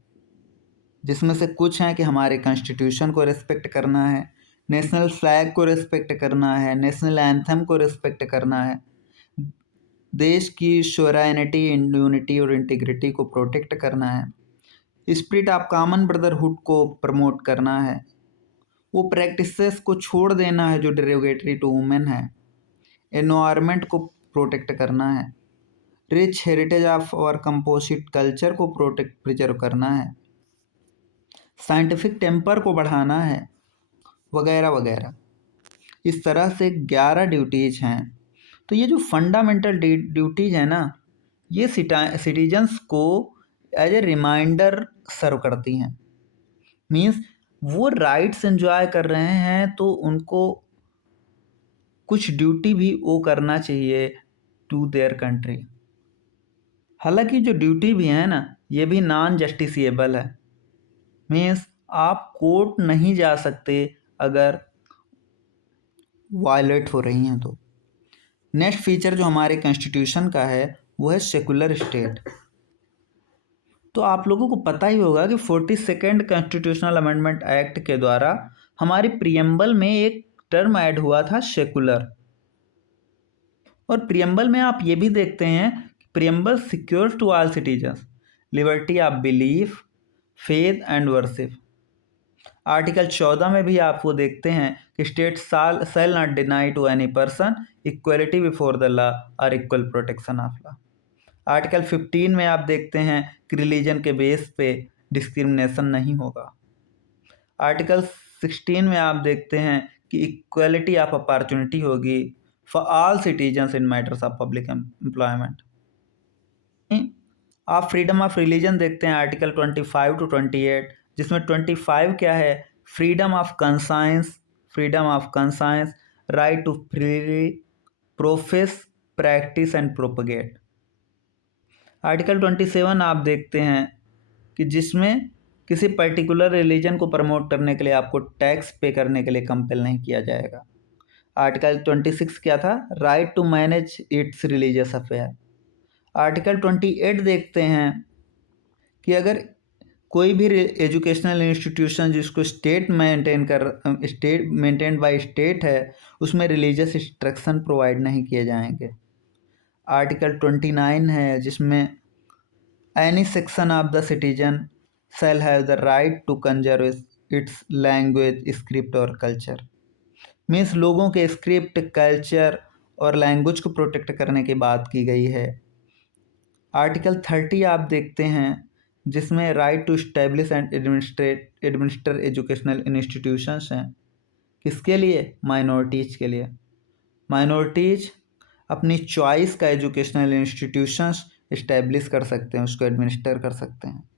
जिसमें से कुछ हैं कि हमारे कॉन्स्टिट्यूशन को रिस्पेक्ट करना है, नेशनल फ्लैग को रिस्पेक्ट करना है, नेशनल एंथम को रिस्पेक्ट करना है, देश की सोवरेनिटी, यूनिटी और इंटीग्रिटी को प्रोटेक्ट करना है, स्पिरिट ऑफ कॉमन ब्रदरहुड को प्रमोट करना है, वो प्रैक्टिसेस को छोड़ देना है जो डेरोगेटरी टू वुमेन है, एनवायरनमेंट को प्रोटेक्ट करना है, rich heritage of our composite culture को प्रिजर्व करना है, साइंटिफिक टेम्पर को बढ़ाना है, वगैरह वगैरह। इस तरह से 11 ड्यूटीज़ हैं। तो ये जो फंडामेंटल ड्यूटीज़ हैं ना, ये सिटीजन्स को एज ए रिमाइंडर सर्व करती हैं। मीन्स वो राइट्स एंजॉय कर रहे हैं तो उनको कुछ ड्यूटी भी वो करना चाहिए टू देयर कंट्री। हालांकि जो ड्यूटी भी है ना, ये भी नॉन जस्टिसिएबल है। मीन्स आप कोर्ट नहीं जा सकते अगर वायलेट हो रही हैं तो। नेक्स्ट फीचर जो हमारे कॉन्स्टिट्यूशन का है वो है सेकुलर स्टेट। तो आप लोगों को पता ही होगा कि 42nd कॉन्स्टिट्यूशनल अमेंडमेंट एक्ट के द्वारा हमारी प्रियम्बल में एक टर्म ऐड हुआ था सेकुलर। और प्रियम्बल में आप ये भी देखते हैं preamble secures to all citizens liberty of belief, faith and worship. Article 14 में भी आप वो देखते हैं कि state shall not deny to any person equality before the law और equal protection of law. Article 15 में आप देखते हैं कि रिलीजन के बेस पे डिस्क्रिमिनेशन नहीं होगा। आर्टिकल 16 में आप देखते हैं कि इक्वलिटी ऑफ अपॉर्चुनिटी होगी for all citizens in matters of public employment. आप फ्रीडम ऑफ रिलीजन देखते हैं आर्टिकल 25 to 28, जिसमें 25 क्या है? Freedom of conscience, right to freely profess, practice and propagate. Article 27 आप देखते हैं कि जिसमें किसी पर्टिकुलर रिलीजन को प्रमोट करने के लिए आपको टैक्स पे करने के लिए कंपेल नहीं किया जाएगा। आर्टिकल 26 क्या था? Right to manage its religious affair. Article 28 देखते हैं कि अगर कोई भी एजुकेशनल इंस्टीट्यूशन जिसको स्टेट मेंटेन बाय स्टेट है, उसमें रिलीजियस इंस्ट्रक्शन प्रोवाइड नहीं किए जाएंगे। आर्टिकल 29 है जिसमें any section of the citizen shall have the right to conserve its language, script और कल्चर। मीन्स लोगों के स्क्रिप्ट, कल्चर और लैंग्वेज को प्रोटेक्ट करने की बात की गई है। आर्टिकल 30 आप देखते हैं जिसमें right to establish and administer educational institutions हैं। किसके लिए? माइनॉरिटीज़ के लिए। माइनॉरिटीज़ अपनी चॉइस का एजुकेशनल इंस्टीट्यूशंस इस्टेब्लिश कर सकते हैं, उसको एडमिनिस्टर कर सकते हैं।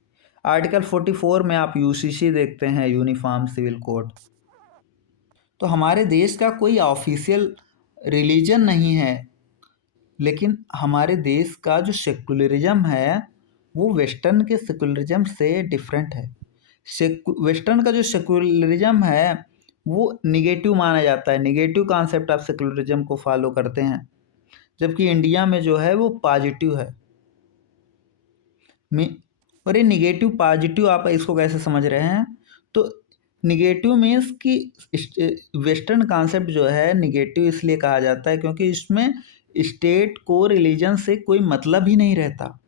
आर्टिकल 44 में आप यूसीसी देखते हैं, यूनिफॉर्म सिविल कोड। तो हमारे देश का कोई ऑफिशियल रिलीजन नहीं है, लेकिन हमारे देश का जो सेकुलरिज्म है वो वेस्टर्न के सेकुलरिज्म से डिफरेंट है। वेस्टर्न का जो सेकुलरिज्म है वो निगेटिव माना जाता है, निगेटिव कॉन्सेप्ट ऑफ सेकुलरिज्म को फॉलो करते हैं, जबकि इंडिया में जो है वो पॉजिटिव है। और ये निगेटिव पॉजिटिव आप इसको कैसे समझ रहे हैं? तो निगेटिव मीन्स कि वेस्टर्न कॉन्सेप्ट जो है निगेटिव इसलिए कहा जाता है क्योंकि इसमें स्टेट को रिलीजन से कोई मतलब ही नहीं रहता।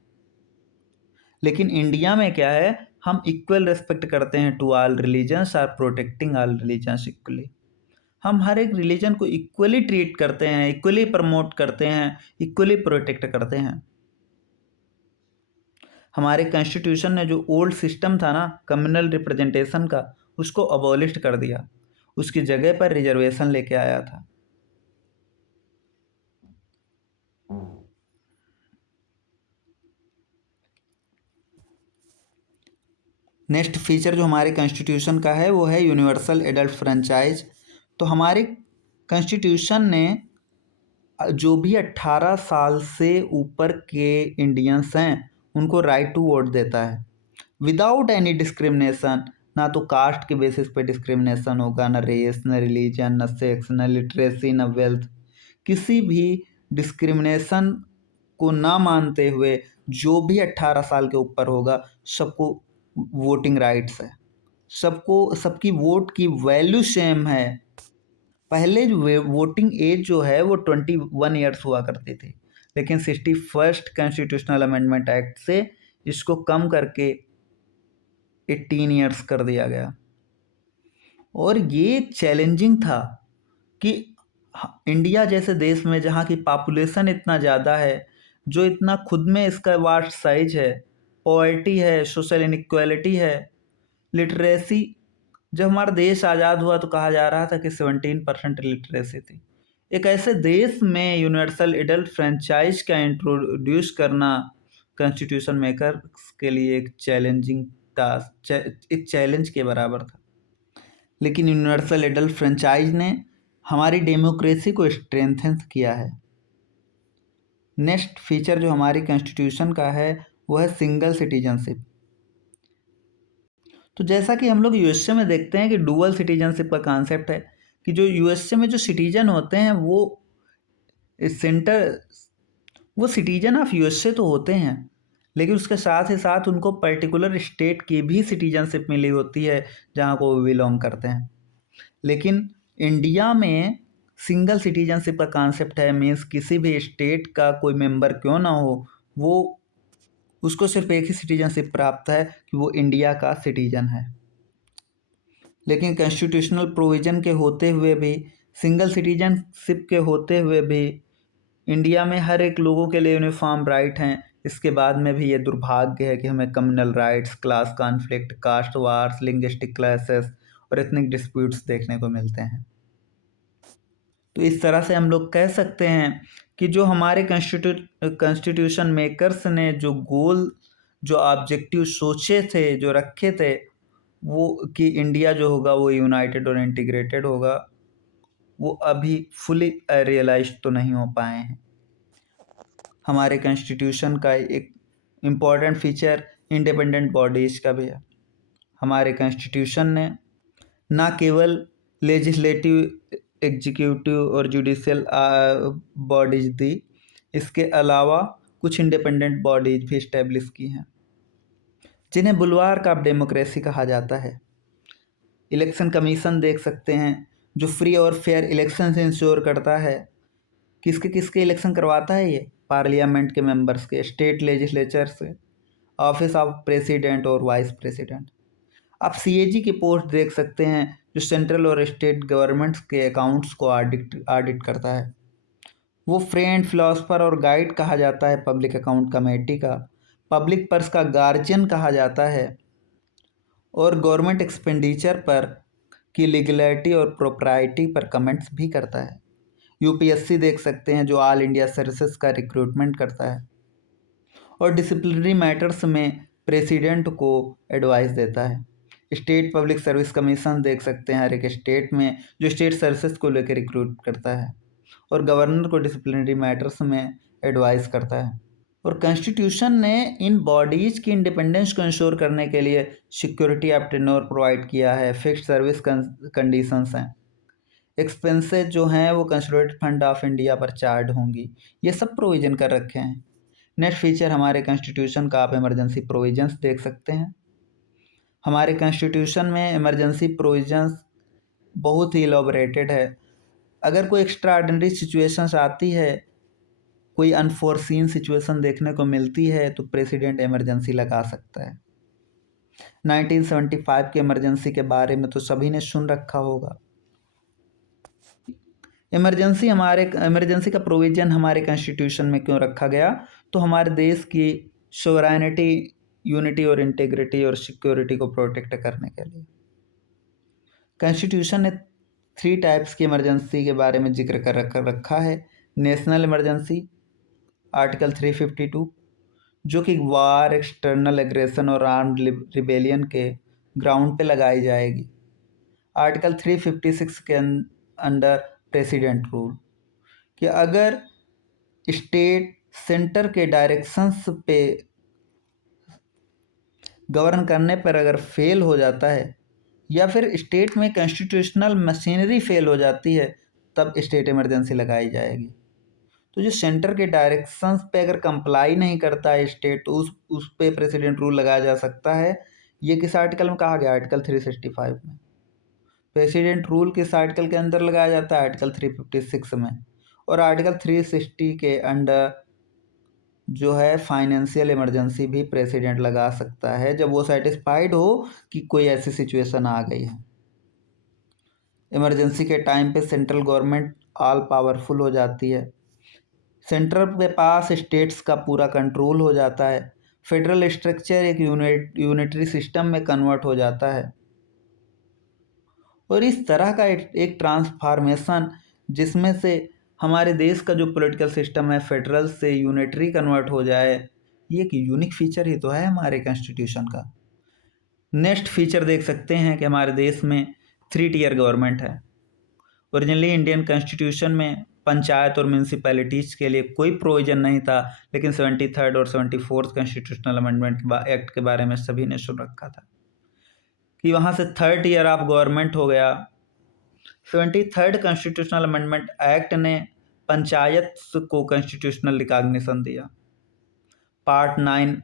लेकिन इंडिया में क्या है, हम इक्वल रिस्पेक्ट करते हैं to all religions, are protecting all religions equally. हम हर एक रिलीजन को इक्वली ट्रीट करते हैं, इक्वली प्रमोट करते हैं, इक्वली प्रोटेक्ट करते हैं। हमारे कॉन्स्टिट्यूशन ने जो ओल्ड सिस्टम था ना कम्युनल रिप्रेजेंटेशन का, उसको अबॉलिश कर दिया, उसकी जगह पर रिजर्वेशन लेके आया था। नेक्स्ट फीचर जो हमारे कॉन्स्टिट्यूशन का है वो है यूनिवर्सल एडल्ट फ्रेंचाइज। तो हमारे कॉन्स्टिट्यूशन ने जो भी 18 साल से ऊपर के इंडियंस हैं उनको राइट टू वोट देता है विदाउट एनी डिस्क्रिमिनेशन। ना तो कास्ट के बेसिस पे डिस्क्रिमिनेशन होगा, ना रेस, ना रिलीजन, ना सेक्स, ना लिटरेसी, ना वेल्थ। किसी भी डिस्क्रिमिनेशन को ना मानते हुए जो भी 18 साल के ऊपर होगा सबको वोटिंग राइट्स है, सबको सबकी वोट की वैल्यू सेम है। पहले वोटिंग एज जो है वो 21 ईयर्स हुआ करती थी, लेकिन 61st कॉन्स्टिट्यूशनल अमेंडमेंट एक्ट से इसको कम करके 18 ईयर्स कर दिया गया। और ये चैलेंजिंग था कि इंडिया जैसे देश में जहाँ की पॉपुलेशन इतना ज़्यादा है, जो इतना खुद में इसका वास्ट साइज है, पॉवर्टी है, सोशल इनइक्वालिटी है, लिटरेसी। जब हमारा देश आज़ाद हुआ तो कहा जा रहा था कि 17% लिटरेसी थी। एक ऐसे देश में यूनिवर्सल एडल्ट फ्रेंचाइज का इंट्रोड्यूस करना कॉन्स्टिट्यूशन मेकर्स के लिए एक चैलेंजिंग टास्क, एक चैलेंज के बराबर था। लेकिन यूनिवर्सल एडल्ट फ्रेंचाइज ने हमारी डेमोक्रेसी को स्ट्रेंथन किया है। नेक्स्ट फीचर जो हमारी कॉन्स्टिट्यूशन का है वो है सिंगल सिटीजनशिप। तो जैसा कि हम लोग यूएसए में देखते हैं कि डुअल सिटीजनशिप का कॉन्सेप्ट है कि जो यूएसए में जो सिटीजन होते हैं वो सिटीजन ऑफ यूएसए तो होते हैं, लेकिन उसके साथ ही साथ उनको पर्टिकुलर स्टेट की भी सिटीजनशिप मिली होती है जहाँ को वो बिलोंग करते हैं। लेकिन इंडिया में सिंगल सिटीजनशिप का कॉन्सेप्ट है, मीन्स किसी भी स्टेट का कोई मेंबर क्यों ना हो वो उसको सिर्फ एक ही सिटीजनशिप प्राप्त है कि वो इंडिया का सिटीजन है। लेकिन कॉन्स्टिट्यूशनल प्रोविज़न के होते हुए भी, सिंगल सिटीजनशिप के होते हुए भी इंडिया में हर एक लोगों के लिए यूनिफॉर्म राइट हैं। इसके बाद में भी ये दुर्भाग्य है कि हमें communal riots, class conflict, caste wars, linguistic clashes और एथनिक डिस्प्यूट्स देखने को मिलते हैं। तो इस तरह से हम लोग कह सकते हैं कि जो हमारे कॉन्स्टिट्यूशन मेकर्स ने जो गोल, जो ऑब्जेक्टिव सोचे थे, जो रखे थे, वो कि इंडिया जो होगा वो यूनाइटेड और इंटीग्रेटेड होगा, वो अभी फुली रियलाइज तो नहीं हो पाए हैं। हमारे कॉन्स्टिट्यूशन का एक इम्पॉर्टेंट फीचर इंडिपेंडेंट बॉडीज का भी है। हमारे कॉन्स्टिट्यूशन ने ना केवल लेजिस्लेटिव, एग्जीक्यूटिव और जुडिशियल बॉडीज दी, इसके अलावा कुछ इंडिपेंडेंट बॉडीज भी इस्टेब्लिश की हैं जिन्हें बुलवार्क ऑफ डेमोक्रेसी कहा जाता है। इलेक्शन कमीशन देख सकते हैं जो फ्री और फेयर इलेक्शन से इंश्योर करता है। किसके किसके इलेक्शन करवाता है ये? पार्लियामेंट के मेंबर्स के, स्टेट लेजिस्लेचर से, ऑफिस ऑफ प्रेसिडेंट और वाइस प्रेसिडेंट। आप सीएजी की पोस्ट देख सकते हैं जो सेंट्रल और स्टेट गवर्नमेंट्स के अकाउंट्स को ऑडिट करता है। वो फ्रेंड, फिलोसफर और गाइड कहा जाता है पब्लिक अकाउंट कमेटी का, पब्लिक पर्स का गार्जियन कहा जाता है और गवर्नमेंट एक्सपेंडिचर पर की लीगलिटी और प्रोप्राइटी पर कमेंट्स भी करता है। यूपीएससी देख सकते हैं जो ऑल इंडिया सर्विसेज का रिक्रूटमेंट करता है और डिसिप्लिनरी मैटर्स में प्रेसिडेंट को एडवाइस देता है। स्टेट पब्लिक सर्विस कमीशन देख सकते हैं हर एक स्टेट में जो स्टेट सर्विसेज को लेकर रिक्रूट करता है और गवर्नर को डिसिप्लिनरी मैटर्स में एडवाइस करता है। और कॉन्स्टिट्यूशन ने इन बॉडीज की इंडिपेंडेंस को इंश्योर करने के लिए सिक्योरिटी ऑफ टेन्योर प्रोवाइड किया है, फिक्स्ड सर्विस कंडीशंस हैं, एक्सपेंसेस जो हैं वो कंसोलिडेटेड फंड ऑफ इंडिया पर चार्ज होंगी, ये सब प्रोविज़न कर रखे हैं। नेक्स्ट फीचर हमारे कॉन्स्टिट्यूशन का आप इमरजेंसी प्रोविजंस देख सकते हैं। हमारे कॉन्स्टिट्यूशन में इमरजेंसी प्रोविजंस बहुत ही इलॉबरेटेड है। अगर कोई एक्स्ट्रा ऑर्डिनरी सिचुएशंस आती है, कोई अनफोर्सीन सिचुएशन देखने को मिलती है तो प्रेसिडेंट इमरजेंसी लगा सकता है। 1975 के इमरजेंसी के बारे में तो सभी ने सुन रखा होगा। इमरजेंसी का प्रोविज़न हमारे कॉन्स्टिट्यूशन में क्यों रखा गया? तो हमारे देश की सोवरेनिटी, यूनिटी और इंटीग्रिटी और सिक्योरिटी को प्रोटेक्ट करने के लिए। कॉन्स्टिट्यूशन ने 3 टाइप्स की इमरजेंसी के बारे में जिक्र कर रखा है। नेशनल इमरजेंसी आर्टिकल 352, जो कि वार, एक्सटर्नल एग्रेशन और आर्म्ड रिबेलियन के ग्राउंड पे लगाई जाएगी। आर्टिकल 356 के अंडर प्रेसिडेंट रूल, कि अगर स्टेट सेंटर के डायरेक्शंस पे गवर्न करने पर अगर फेल हो जाता है या फिर स्टेट में कॉन्स्टिट्यूशनल मशीनरी फेल हो जाती है, तब स्टेट इमरजेंसी लगाई जाएगी। तो जो सेंटर के डायरेक्शंस पे अगर कंप्लाई नहीं करता है स्टेट, तो उस पे प्रेसिडेंट रूल लगाया जा सकता है। ये किस आर्टिकल में कहा गया? आर्टिकल 365 में। प्रेसिडेंट रूल किस आर्टिकल के अंदर लगाया जाता है? आर्टिकल 356 में। और आर्टिकल 360 के अंडर जो है फाइनेंशियल इमरजेंसी भी प्रेसिडेंट लगा सकता है, जब वो सेटिस्फाइड हो कि कोई ऐसी सिचुएशन आ गई है। इमरजेंसी के टाइम पे सेंट्रल गवर्नमेंट ऑल पावरफुल हो जाती है। सेंट्रल के पास स्टेट्स का पूरा कंट्रोल हो जाता है। फेडरल स्ट्रक्चर एक यूनिटरी सिस्टम में कन्वर्ट हो जाता है। और इस तरह का एक ट्रांसफॉर्मेशन जिसमें से हमारे देश का जो पॉलिटिकल सिस्टम है फेडरल से यूनिटरी कन्वर्ट हो जाए, ये एक यूनिक फीचर ही तो है हमारे कॉन्स्टिट्यूशन का। नेक्स्ट फीचर देख सकते हैं कि हमारे देश में 3 टियर गवर्नमेंट है। ओरिजिनली इंडियन कॉन्स्टिट्यूशन में पंचायत और म्यूनसिपैलिटीज़ के लिए कोई प्रोविज़न नहीं था, लेकिन 73rd और 74th कॉन्स्टिट्यूशनल अमेंडमेंट एक्ट के बारे में सभी ने सुन रखा था कि वहाँ से 3rd टियर ऑफ गवर्नमेंट हो गया। 73rd कॉन्स्टिट्यूशनल अमेंडमेंट एक्ट ने पंचायत को कॉन्स्टिट्यूशनल रिकॉग्निशन दिया। पार्ट 9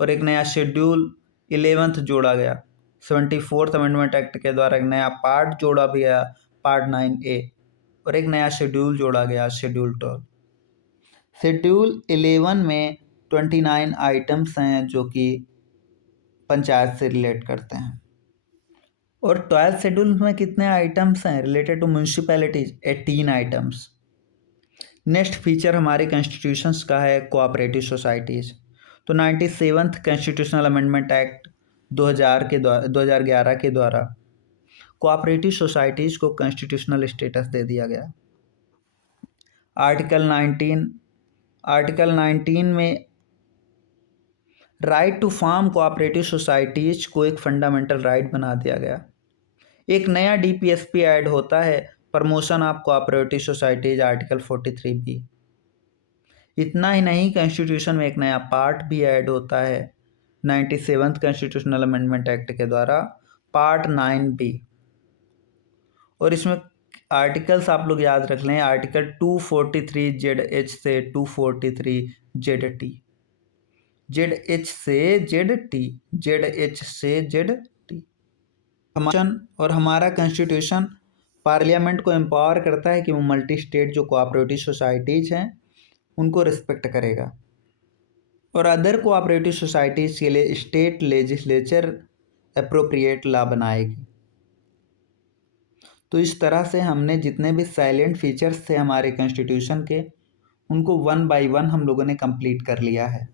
और एक नया शेड्यूल 11th जोड़ा गया। 74th अमेंडमेंट एक्ट के द्वारा एक नया पार्ट जोड़ा भी गया, पार्ट 9A, और एक नया शेड्यूल जोड़ा गया, शेड्यूल 12। शेड्यूल 11 में 29 आइटम्स हैं जो कि पंचायत से रिलेट करते हैं। और 12th शेड्यूल में कितने आइटम्स हैं related to municipalities? 18 items. Next feature हमारे कॉन्स्टिट्यूशंस का है कोऑपरेटिव सोसाइटीज़। तो 97th कॉन्स्टिट्यूशनल अमेंडमेंट एक्ट 2011 के द्वारा कोऑपरेटिव सोसाइटीज़ को कॉन्स्टिट्यूशनल स्टेटस दे दिया गया। आर्टिकल 19 में right to form cooperative societies को एक फंडामेंटल राइट बना दिया गया। एक नया DPSP ऐड होता है, promotion of cooperative societies, article 43B। इतना ही नहीं, कॉन्स्टिट्यूशन में एक नया पार्ट भी ऐड होता है 97th कॉन्स्टिट्यूशनल अमेंडमेंट एक्ट के द्वारा, पार्ट 9B। और इसमें आर्टिकल्स आप लोग याद रख लें, आर्टिकल 243ZH से 243ZT, ZH से ZT, ZH से ZT। और हमारा कॉन्स्टिट्यूशन पार्लियामेंट को एम्पावर करता है कि वो मल्टी स्टेट जो कोऑपरेटिव सोसाइटीज़ हैं उनको रिस्पेक्ट करेगा, और अदर कोऑपरेटिव सोसाइटीज़ के लिए स्टेट लेजिस्लेचर अप्रोप्रिएट लॉ बनाएगी। तो इस तरह से हमने जितने भी साइलेंट फीचर्स थे हमारे कॉन्स्टिट्यूशन के, उनको 1 by 1 हम लोगों ने कंप्लीट कर लिया है।